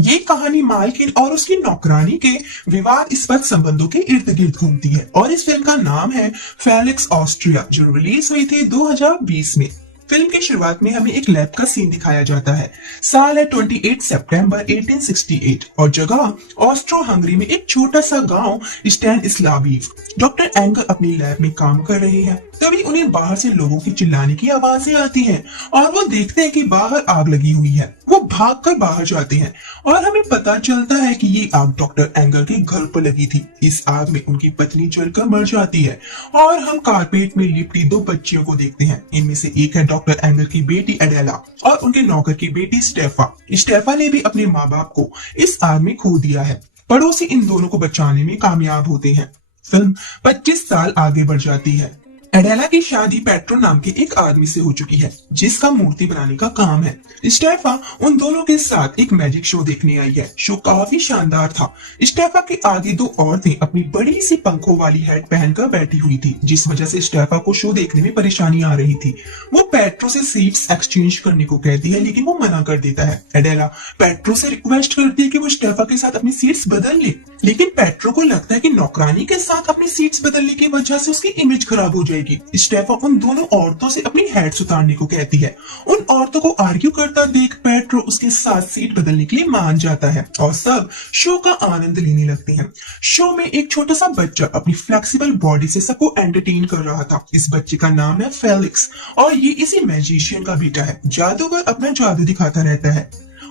ये कहानी मालकिन और उसकी नौकरानी के विवादास्पद संबंधों के इर्द गिर्द घूमती है और इस फिल्म का नाम है फेलिक्स ऑस्ट्रिया, जो रिलीज हुई थी 2020 में। फिल्म की शुरुआत में हमें एक लैब का सीन दिखाया जाता है। साल है 28 सितंबर 1868 और जगह ऑस्ट्रो हंगरी में एक छोटा सा गांव स्टैनिस्लाविव। डॉक्टर एंगर अपनी लैब में काम कर रहे हैं, तभी उन्हें बाहर से लोगों की चिल्लाने की आवाजें आती हैं और वो देखते हैं कि बाहर आग लगी हुई है। वो भागकर बाहर जाते हैं और हमें पता चलता है कि ये आग डॉक्टर एंगर के घर पर लगी थी। इस आग में उनकी पत्नी जलकर मर जाती है और हम कारपेट में लिपटी दो बच्चियों को देखते हैं। इनमें से एक है डॉक्टर एंगर की बेटी एडेला और उनके नौकर की बेटी स्टेफा। स्टेफा ने भी अपने माँ बाप को इस आग में खो दिया है। पड़ोसी इन दोनों को बचाने में कामयाब होते हैं। फिल्म 25 साल आगे बढ़ जाती है। एडेला की शादी पेट्रो नाम के एक आदमी से हो चुकी है, जिसका मूर्ति बनाने का काम है। स्टेफा उन दोनों के साथ एक मैजिक शो देखने आई है। शो काफी शानदार था। स्टेफा के आगे दो औरतें अपनी बड़ी सी पंखों वाली हैट पहनकर बैठी हुई थी, जिस वजह से स्टेफा को शो देखने में परेशानी आ रही थी। वो पेट्रो से सीट्स एक्सचेंज करने को कहती है, लेकिन वो मना कर देता है। एडेला पेट्रो से रिक्वेस्ट करती है कि वो स्टेफा के साथ अपनी सीट्स बदल ले, लेकिन पेट्रो को लगता है कि नौकरानी के साथ अपनी सीट्स बदलने की वजह से उसकी इमेज खराब हो जाएगी। स्टेफा उन दोनों औरतों से अपनी हैट्स उतारने को कहती है। उन औरतों को आर्ग्यू करता देख पेट्रो उसके साथ सीट बदलने के लिए मान जाता है और सब शो का आनंद लेने लगते हैं। शो में एक छोटा सा बच्चा अपनी फ्लेक्सिबल बॉडी से सबको एंटरटेन कर रहा था। इस बच्चे का नाम है फेलिक्स और ये इसी मैजिशियन का बेटा है। जादूगर अपना जादू दिखाता रहता है।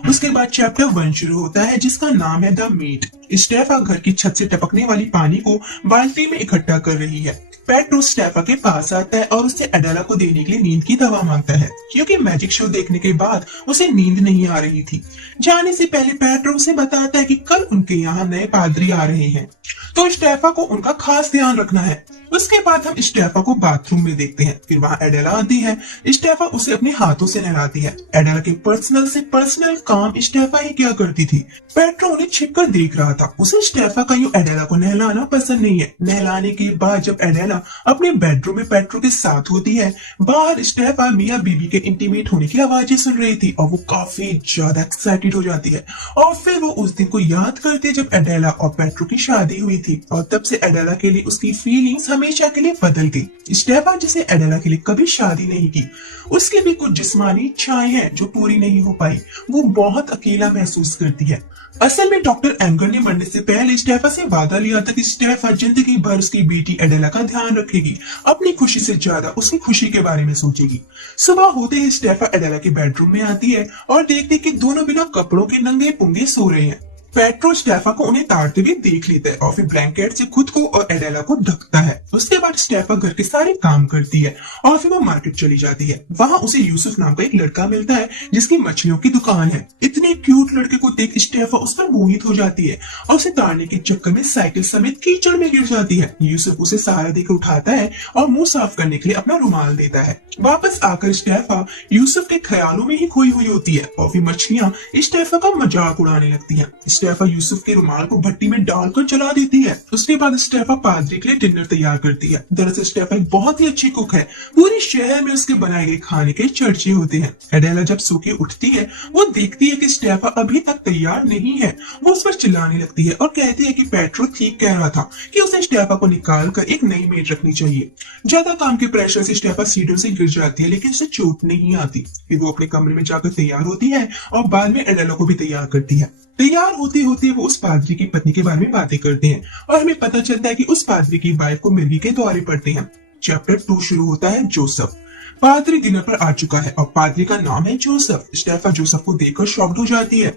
उसके बाद चैप्टर 1 शुरू होता है, जिसका नाम है द मीट। स्टेफा घर की छत से टपकने वाली पानी को बाल्टी में इकट्ठा कर रही है। पेट्रो स्टेफा के पास आता है और उससे एडेला को देने के लिए नींद की दवा मांगता है, क्योंकि मैजिक शो देखने के बाद उसे नींद नहीं आ रही थी। जाने से पहले पेट्रो उसे बताता है कि कल उनके यहाँ नए पादरी आ रहे हैं, तो स्टेफा को उनका खास ध्यान रखना है। उसके बाद हम स्टेफा को बाथरूम में देखते हैं। फिर वहाँ एडेला आती है। स्टेफा उसे अपने हाथों से नहलाती है। एडेला के पर्सनल से पर्सनल काम स्टेफा ही क्या करती थी। पेट्रो उन्हें छिपकर देख रहा था। उसे स्टेफा का यूं एडेला को नहलाना पसंद नहीं है। नहलाने के बाद जब एडेला अपने बेडरूम में पेट्रो के साथ होती है, बाहर स्टेफा मियां बीबी के इंटीमेट होने की आवाजें सुन रही थी और वो काफी ज्यादा एक्साइटेड हो जाती है। और फिर वो उस दिन को याद करती है जब एडेला और पेट्रो की शादी हुई थी और तब से एडेला के लिए उसकी फीलिंग्स हमेशा के लिए बदल गई। स्टेफा जिसे एडेला के लिए कभी शादी नहीं की, उसकी भी कुछ जिस्मानी इच्छाएं हैं जो पूरी नहीं हो पाई। वो बहुत अकेला महसूस करती है। असल में डॉक्टर एंगर ने मरने से पहले स्टेफा से वादा लिया था कि स्टेफा जिंदगी भर उसकी बेटी एडेला का ध्यान रखेगी, अपनी खुशी से ज्यादा उसकी खुशी के बारे में सोचेगी। सुबह होते ही स्टेफा एडेला के बेडरूम में आती है और देखती कि दोनों बिना कपड़ों के नंगे पुंगे सो रहे हैं। पेट्रो स्टेफा को उन्हें ताड़ते हुए देख लेता है और फिर ब्लैंकेट से खुद को और एडेला को ढकता है। उसके बाद स्टेफा घर के सारे काम करती है और फिर वो मार्केट चली जाती है। वहाँ उसे यूसुफ नाम का एक लड़का मिलता है जिसकी मछलियों की दुकान है। इतने क्यूट लड़के को देख स्टेफा उस पर मोहित हो जाती है और उसे ताड़ने के चक्कर में साइकिल समेत कीचड़ में गिर जाती है। यूसुफ उसे सहारा देकर उठाता है और मुंह साफ करने के लिए अपना रुमाल देता है। वापस आकर स्टेफा यूसुफ के ख्यालों में ही खोई हुई होती है और फिर मछलियां स्टेफा का मजाक उड़ाने लगती हैं। स्टेफा यूसुफ के रुमाल को भट्टी में डालकर जला देती है। उसके बाद स्टेफा पादरी के लिए डिनर तैयार करती है। दरअसल स्टेफा एक बहुत ही अच्छी कुक है। पूरे शहर में उसके बनाए गए खाने के चर्चे होते हैं। एडेला जब सो के उठती है, वो देखती है कि स्टेफा अभी तक तैयार नहीं है। वो उस पर चिल्लाने लगती है और कहती है कि पेट्रो ठीक कह रहा था कि उसे स्टेफा को निकाल कर एक नई मेड रखनी चाहिए। ज्यादा काम के प्रेशर से स्टेफा सीढ़ियों से गिर जाती है, लेकिन उसे चोट नहीं आती। फिर वो अपने कमरे में जाकर तैयार होती है और बाद में एडेला को भी तैयार करती है। तैयार होते होते वो उस पादरी की पत्नी के बारे में बातें करते हैं और हमें पता चलता है कि उस पादरी की वाइफ को मिर्गी के दौरे पड़ते हैं। चैप्टर 2 शुरू होता है। जोसेफ पादरी डिनर पर आ चुका है और पादरी का नाम है जोसेफ। स्टेफा जोसेफ को देखकर शॉक्ड हो जाती है।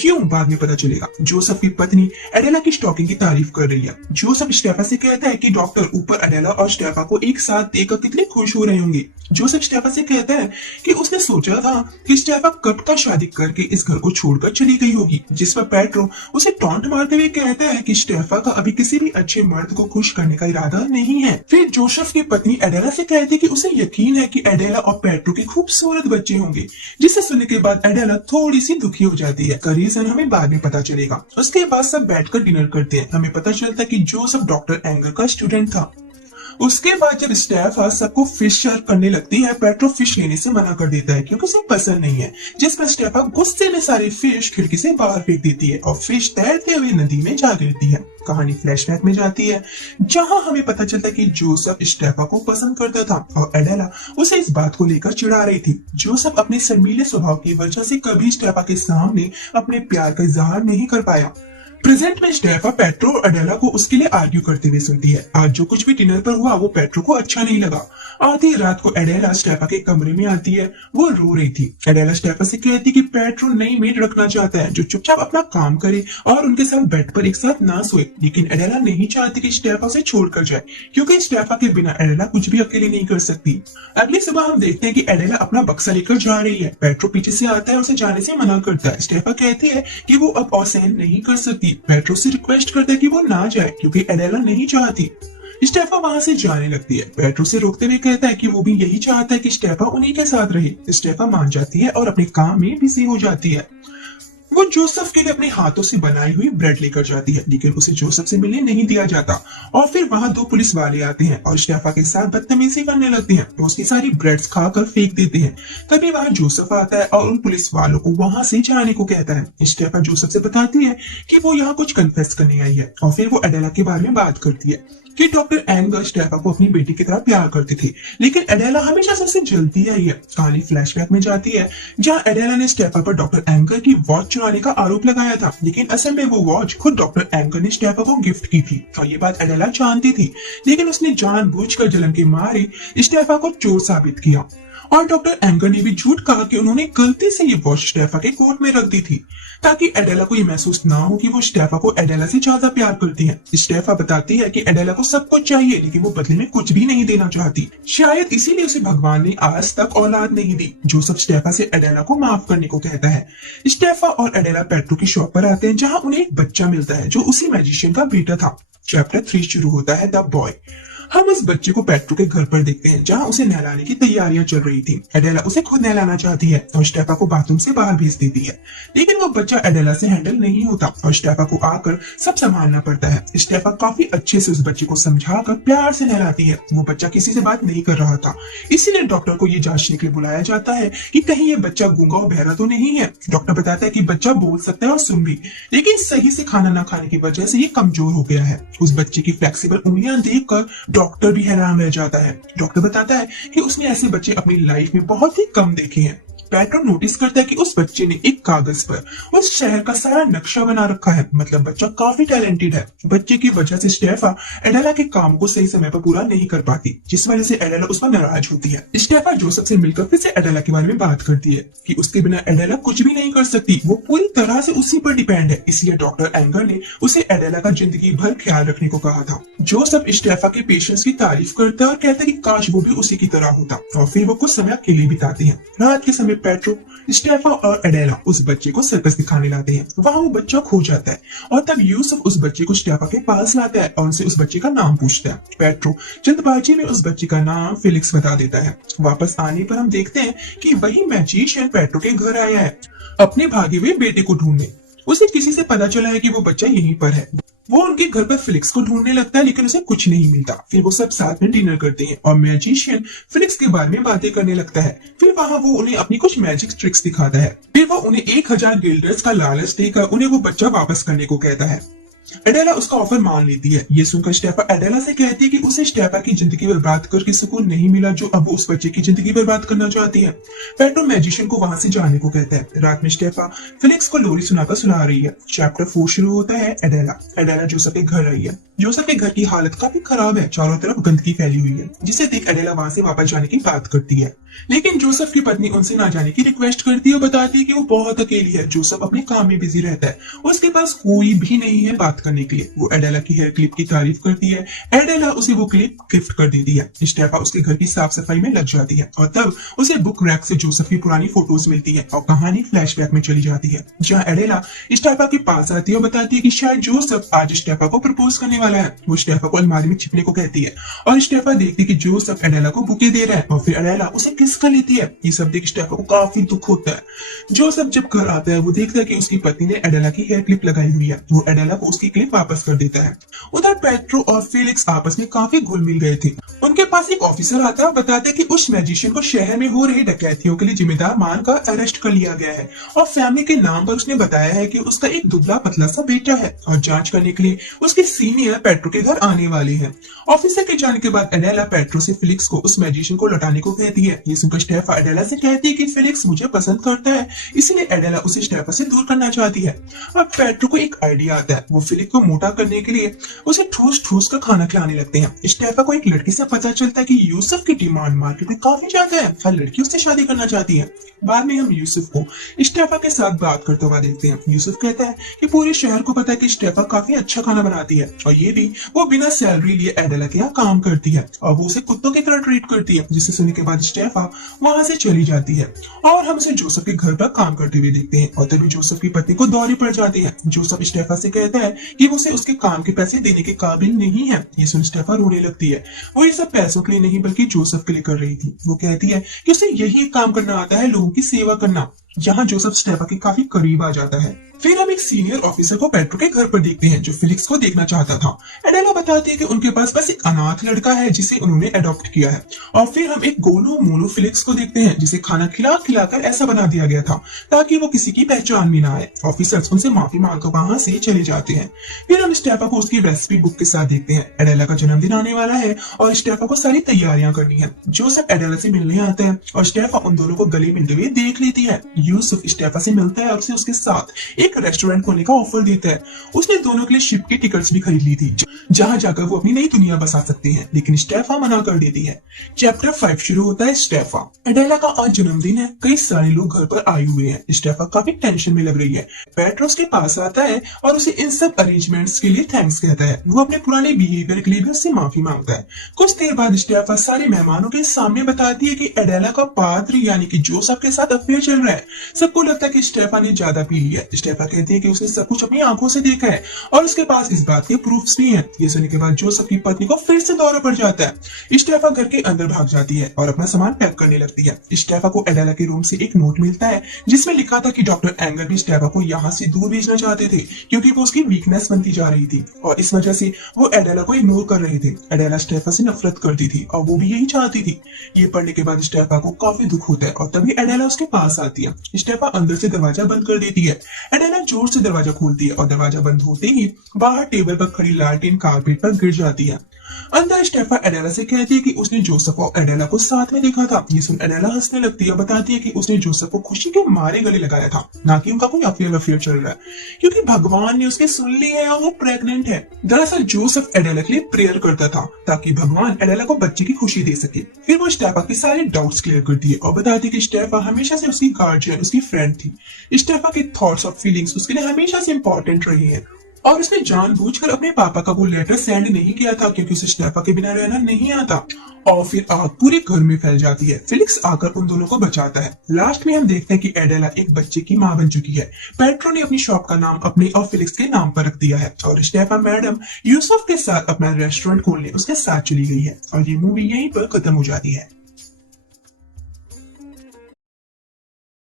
क्यों, बाद में पता चलेगा। जोसेफ की पत्नी एडेला की स्टॉकिंग की तारीफ कर रही है। जोसेफ स्टेफा से कहता है कि डॉक्टर ऊपर एडेला और स्टेफा को एक साथ देखकर कितने खुश हो रहे होंगे। जोसेफ स्टेफा से कहता है कि उसने सोचा था कि स्टेफा कब का शादी करके इस घर को छोड़कर चली गई होगी, जिस पर पेट्रो उसे टॉन्ट मारते हुए कहता है कि स्टेफा का अभी किसी भी अच्छे मर्द को खुश करने का इरादा नहीं है। फिर जोसेफ की पत्नी एडेला से कहती है कि उसे यकीन है कि एडेला और पेट्रो के खूबसूरत बच्चे होंगे, जिसे सुनने के बाद एडेला थोड़ी सी दुखी हो जाती है। का रीजन हमें बाद में पता चलेगा। उसके बाद सब बैठकर डिनर करते हैं। हमें पता चलता है कि जोसेफ डॉक्टर एंगर का स्टूडेंट था। उसके बाद जब स्टेफा सबको फिश सर्व करने लगती है, पेट्रो फिश लेने से मना कर देता है क्योंकि उसे पसंद नहीं है, जिस पर स्टेफा गुस्से में सारी फिश खिड़की से बाहर फेंक देती है और फिश तैरते हुए नदी में जा गिरती है। कहानी फ्लैशबैक में जाती है जहां हमें पता चलता है कि जोसेफ स्टेफा को पसंद करता था और एडेला उसे इस बात को लेकर चिढ़ा रही थी। जोसेफ अपने शर्मीले स्वभाव की वजह से कभी स्टेफा के सामने अपने प्यार का इजहार नहीं कर पाया। प्रेजेंट में स्टेफा पेट्रो और एडेला को उसके लिए आर्ग्यू करते हुए सुनती है। आज जो कुछ भी डिनर पर हुआ वो पेट्रो को अच्छा नहीं लगा। आधी रात को एडेला स्टेफा के कमरे में आती है, वो रो रही थी। एडेला स्टेफा से कहती कि पेट्रो नई मेड रखना चाहता है जो चुपचाप अपना काम करे और उनके साथ बेड पर एक साथ ना सोए, लेकिन एडेला नहीं चाहती कि स्टेफा उसे छोड़कर जाए क्योंकि स्टेफा के बिना एडेला कुछ भी अकेले नहीं कर सकती। अगली सुबह हम देखते हैं कि एडेला अपना बक्सा लेकर जा रही है। पेट्रो पीछे से आता है, उसे जाने से मना करता है। स्टेफा कहती है कि वो अब और सहन नहीं कर सकती। पेट्रो से रिक्वेस्ट करता है कि वो ना जाए क्योंकि एडेला नहीं चाहती। स्टेफा वहां से जाने लगती है। पेट्रो से रोकते हुए कहता है कि वो भी यही चाहता है कि स्टेफा उन्हीं के साथ रहे। स्टेफा मान जाती है और अपने काम में बिजी हो जाती है। वो जोसेफ के लिए अपने हाथों से बनाई हुई ब्रेड लेकर जाती है, लेकिन उसे जोसेफ से मिलने नहीं दिया जाता और फिर वहां दो पुलिस वाले आते हैं और स्टेफा के साथ बदतमीजी करने लगते हैं। वो उसकी सारी ब्रेड्स खाकर फेंक देते हैं। तभी वहां जोसेफ आता है और उन पुलिस वालों को वहां से जाने को कहता है। स्टेफा जोसेफ से बताती है कि वो यहाँ कुछ कन्फेस करने आई है और फिर वो एडेला के बारे में बात करती है कि डॉक्टर एंगर स्टेफा को अपनी बेटी की तरह प्यार करती थी, लेकिन एडेला हमेशा से उससे जलती आई है। कहानी फ्लैशबैक में जाती है जहां एडेला ने स्टेफा पर डॉक्टर एंगर की वॉच चुराने का आरोप लगाया था, लेकिन असल में वो वॉच खुद डॉक्टर एंगर ने स्टेफा को गिफ्ट की थी और ये बात एडेला जानती थी, लेकिन उसने जानबूझकर जलन के मारे स्टेफा को चोर साबित किया। और डॉक्टर एंगर ने भी झूठ कहा कि उन्होंने गलती से ये वॉच स्टेफा के कोट में रख दी थी ताकि एडेला को ये महसूस ना हो कि वो स्टेफा को एडेला से ज्यादा प्यार करती है। स्टेफा बताती है कि एडेला को सब कुछ चाहिए लेकिन वो बदले में कुछ भी नहीं देना चाहती। शायद इसीलिए उसे भगवान ने आज तक औलाद नहीं दी। जोसेफ स्टेफा से एडेला को माफ करने को कहता है। स्टेफा और एडेला पेट्रो की शॉप पर आते हैं जहाँ उन्हें एक बच्चा मिलता है जो उसी मैजिशियन का बेटा था। चैप्टर 3 शुरू होता है द बॉय। हम उस बच्चे को पेट्रो के घर पर देखते हैं जहां उसे नहलाने की तैयारियां चल रही थी। एडेला उसे खुद नहलाना चाहती है और स्टेफा को बाथरूम से बाहर भेज देती है, लेकिन वो बच्चा एडेला से हैंडल नहीं होता और स्टेफा को आकर सब संभालना पड़ता है। स्टेफा काफी अच्छे से उस बच्चे को समझाकर प्यार से नहलाती है। वो बच्चा किसी से बात नहीं कर रहा था, इसीलिए डॉक्टर को ये जांचने के लिए बुलाया जाता है कि कहीं ये बच्चा गूंगा और बहरा तो नहीं है। डॉक्टर बताता है कि बच्चा बोल सकता है और सुन भी, लेकिन सही से खाना न खाने की वजह से ये कमजोर हो गया है। उस बच्चे की फ्लेक्सिबल उंगलियां देखकर डॉक्टर भी हैरान रह जाता है। डॉक्टर बताता है कि उसने ऐसे बच्चे अपनी लाइफ में बहुत ही कम देखे हैं। पेट्रो नोटिस करता है कि उस बच्चे ने एक कागज पर उस शहर का सारा नक्शा बना रखा है, मतलब बच्चा काफी टैलेंटेड है। बच्चे की वजह से स्टेफा एडेला के काम को सही समय पर पूरा नहीं कर पाती, जिस वजह से एडेला उस पर नाराज होती है। स्टेफा जोसेफ से मिलकर फिर से एडेला के बारे में बात करती है कि उसके बिना एडेला कुछ भी नहीं कर सकती, वो पूरी तरह से उसी पर डिपेंड है। इसलिए डॉक्टर एंगर ने उसे एडेला का जिंदगी भर ख्याल रखने को कहा था। जोसेफ स्टेफा के पेशेंस की तारीफ करता है और कहता है कि काश वो भी उसी की तरह होता, और फिर वो कुछ समय अकेले बिताते हैं। रात के समय पेट्रो, स्टेफा और एडेला उस बच्चे को सर्कस दिखाने लाते हैं। वहां वो बच्चा खो जाता है और तब यूसुफ उस बच्चे को स्टेफा के पास लाता है और उनसे उस बच्चे का नाम पूछता है। पेट्रो जल्दबाजी में उस बच्चे का नाम फिलिक्स बता देता है। वापस आने पर हम देखते हैं कि वही मैजिशियन पेट्रो के घर आया है अपने भागे हुए बेटे को ढूंढने। उसे किसी से पता चला है कि वो बच्चा यहीं पर है। वो उनके घर पर फिलिक्स को ढूंढने लगता है, लेकिन उसे कुछ नहीं मिलता। फिर वो सब साथ में डिनर करते हैं और मैजिशियन फिलिक्स के बारे में बातें करने लगता है। फिर वहां वो उन्हें अपनी कुछ मैजिक ट्रिक्स दिखाता है। फिर वो उन्हें 1000 गिल्डर्स का लालच देकर उन्हें वो बच्चा वापस करने को कहता है। एडेला उसका ऑफर मान लेती है। ये सुनकर स्टेफा एडेला से कहती है कि उसे स्टेफा की जिंदगी बर्बाद करके सुकून नहीं मिला जो अब वो उस बच्चे की जिंदगी बर्बाद करना चाहती है। पेट्रो मैजिशियन को वहां से जाने को कहता है। रात में स्टेफा फिलिक्स को लोरी सुनाकर सुना रही है। चैप्टर 4 शुरू होता है। एडेला जोसेफ के घर आई है। जोसेफ के घर की हालत काफी खराब है, चारों तरफ गंदगी फैली हुई है, जिसे देख एडेला वहां से वापस जाने की बात करती है, लेकिन जोसेफ की पत्नी उनसे ना जाने की रिक्वेस्ट करती है और बताती है कि वो बहुत अकेली है। जोसेफ अपने काम में बिजी रहता है, उसके पास कोई भी नहीं है बात करने के लिए। वो एडेला की हेयर क्लिप की तारीफ करती है। एडेला उसे वो क्लिप गिफ्ट कर देती है। स्टेफा उसके घर की साफ सफाई में लग जाती है और तब उसे बुक रैक से जोसेफ की पुरानी फोटोज मिलती है और कहानी फ्लैशबैक में चली जाती है, जहाँ एडेला स्टेफा के पास आती है और बताती है कि शायद जोसेफ आज स्टेफा को प्रपोज करने वाला है। वो स्टेफा को अलमारी में छिपने को कहती है और स्टेफा देखती है कि जोसेफ एडेला को बुके दे रहा है और फिर एडेला उसे किस कर लेती है। ये सब देख स्टेफा को काफी दुख होता है। जोसेफ जब घर आता है वो देखता है कि उसकी पत्नी ने एडेला की हेयर क्लिप लगाई हुई है। वो एडेला को उसकी की क्लिप वापस कर देता है। उधर पेट्रो और फेलिक्स आपस में काफी घुल मिल गए थे। उनके पास एक ऑफिसर आता है और बताते कि उस मैजिशियन को शहर में हो रही डकैतियों के लिए जिम्मेदार मान का अरेस्ट कर लिया गया है और फैमिली के नाम पर उसने बताया है कि उसका एक दुबला पतला सा बेटा है और जांच करने के लिए उसके सीनियर पेट्रो के घर आने वाले हैं। ऑफिसर के जाने के बाद एडेला पेट्रो से फेलिक्स को उस मैजिशियन को लौटाने को कहती है। ये सुनकर स्टेफा एडेला से कहती है कि फेलिक्स मुझे पसंद करता है, इसीलिए एडेला उसे स्टेफा से दूर करना चाहती है। अब पेट्रो को एक आइडिया आता है। वो फेलिक्स को मोटा करने के लिए उसे ठूस ठूस का खाना खिलाने लगते हैं। स्टेफा को एक लड़की से पता चलता है कि यूसुफ की डिमांड मार्केट में काफी ज्यादा है, हर लड़की उससे शादी करना चाहती है। बाद में हम यूसुफ को स्टेफा के साथ बात करते हुए देखते हैं। यूसुफ कहता है कि पूरे शहर को पता है कि स्टेफा काफी अच्छा खाना बनाती है और ये भी वो बिना सैलरी लिए एडेला के यहाँ काम करती है और वो उसे कुत्तों की तरह ट्रीट करती है। जिसे सुनने के बाद स्टेफा वहां से चली जाती है और हम उसे जोसेफ के घर पर काम करते हुए देखते हैं और तभी जोसेफ की पत्नी को दौरे पड़ जाती है। जोसेफ स्टेफा से कहता है कि वो उसे उसके काम के पैसे देने के काबिल नहीं है। ये सुन स्टेफा रोने लगती है। वो ये सब पैसों के लिए नहीं बल्कि जोसेफ के लिए कर रही थी। वो कहती है कि उसे यही काम करना आता है, लोगों की सेवा करना। यहाँ जोसेफ स्टेफा के काफी करीब आ जाता है। फिर हम एक सीनियर ऑफिसर को पेट्रो के घर पर देखते हैं जो फेलिक्स को देखना चाहता था। एडेला बताती है कि उनके पास बस एक अनाथ लड़का है जिसे उन्होंने अडॉप्ट किया है। और फिर हम एक गोलू मोलू फेलिक्स को देखते हैं जिसे खाना खिला खिलाकर ऐसा बना दिया गया था ताकि वो किसी की पहचान भी ना आए। ऑफिसर्स उनसे माफी मांगकर वहां से चले जाते हैं। फिर हम स्टेफा को उसकी रेसिपी बुक के साथ देखते हैं। एडेला का जन्मदिन आने वाला है और स्टेफा को सारी तैयारियां करनी है। जोसेफ एडेला से मिलने आता है और स्टेफा उन दोनों को गले मिलते हुए देख लेती है। यूसुफ स्टेफा से मिलता है और उसे उसके साथ एक रेस्टोरेंट खोलने का ऑफर देता है। उसने दोनों के लिए शिप की टिकट्स भी खरीद ली थी जहां जाकर वो अपनी नई दुनिया बसा सकते हैं, लेकिन स्टेफा मना कर देती है। चैप्टर 5 शुरू होता है। स्टेफा एडेला का आज जन्मदिन है। कई सारे लोग घर पर आए हुए हैं। स्टेफा काफी टेंशन में लग रही है। पेट्रोस के पास आता है और उसे इन सब अरेंजमेंट्स के लिए थैंक्स कहता है। वो अपने पुराने बिहेवियर के लिए भी उससे माफी मांगता है। कुछ देर बाद स्टेफा सारे मेहमानों के सामने बताती है कि एडेला का पात्र यानी कि जोसेफ के साथ अफेयर चल रहा है। सबको लगता है कि स्टेफा ने ज्यादा पी लिया। स्टेफा कहती है कि उसने सब कुछ अपनी आंखों से देखा है और उसके पास इस बात के प्रूफ्स भी हैं। ये सुनने के बाद जोसेफ की पत्नी को फिर से दौरा पड़ जाता है। स्टेफा घर के अंदर भाग जाती है और अपना सामान पैक करने लगती है। स्टेफा को एडेला के रूम से एक नोट मिलता है जिसमें लिखा था कि डॉक्टर एंगर भी स्टेफा को यहाँ से दूर भेजना चाहते थे क्योंकि वो उसकी वीकनेस बनती जा रही थी और इस वजह से वो एडेला को इग्नोर कर रहे थे। एडेला स्टेफा से नफरत करती थी और वो भी यही चाहती थी। ये पढ़ने के बाद स्टेफा को काफी दुख होता है और तभी एडेला उसके पास आती है। स्टेफा अंदर से दरवाजा बंद कर देती है। एडेला जोर से दरवाजा खोलती है और दरवाजा बंद होते ही बाहर टेबल पर खड़ी लालटेन कारपेट पर गिर जाती है। अंदर स्टेफा एडेला से कहती है कि उसने जोसेफ और एडेला को साथ में देखा था। ये सुन एडेला हंसने लगती है और बताती है कि उसने जोसेफ को खुशी के मारे गले लगाया था, ना कि उनका कोई अफेयर चल रहा है, क्योंकि भगवान ने उसकी सुन ली है और वो प्रेग्नेंट है। दरअसल जोसेफ एडेला के लिए प्रेयर करता था ताकि भगवान एडेला को बच्चे की खुशी दे सके। फिर वो स्टेफा के सारे डाउट्स क्लियर करती है और बताती है कि स्टेफा हमेशा से उसकी गार्जियन, उसकी फ्रेंड थी। स्टेफा के थॉट्स और फीलिंग्स उसके लिए हमेशा से इंपॉर्टेंट रही है और उसने जानबूझकर अपने पापा का वो लेटर सेंड नहीं किया था क्योंकि उसे स्टेफा के बिना रहना नहीं आता। और फिर आग पूरे घर में फैल जाती है। फेलिक्स आकर उन दोनों को बचाता है। लास्ट में हम देखते हैं कि एडेला एक बच्चे की मां बन चुकी है। पेट्रो ने अपनी शॉप का नाम अपने और फेलिक्स के नाम पर रख दिया है और स्टेफा मैडम यूसुफ के साथ अपना रेस्टोरेंट खोलने उसके साथ चली गई है और ये मूवी यहीं पर खत्म हो जाती है।